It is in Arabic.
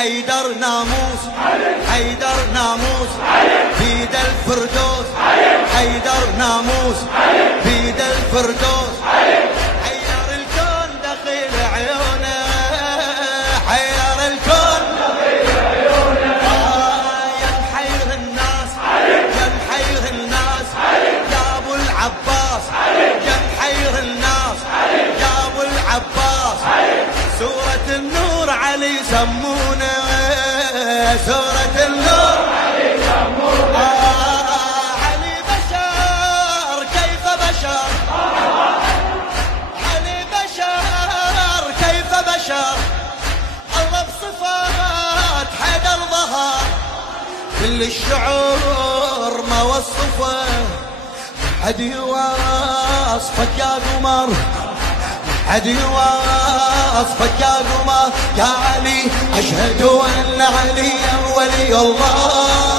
حيدر ناموس حيدر ناموس بيد الفردوس حيدر ناموس بيد الفردوس حير الكون دخيل عيونه حير الكون دخيل عيونه يا محير الناس يا محير الناس يا ابو العباس يا محير الناس يا ابو العباس سورة النور علي سمونه سورة النور علي سمونه علي بشر كيف بشر علي بشر كيف بشر الله بصفات حيدر ظهر كل الشعور ما وصفه حد يوصفك يا قمر حد يوصفك يا قمر يا علي أشهد أن علي ولي الله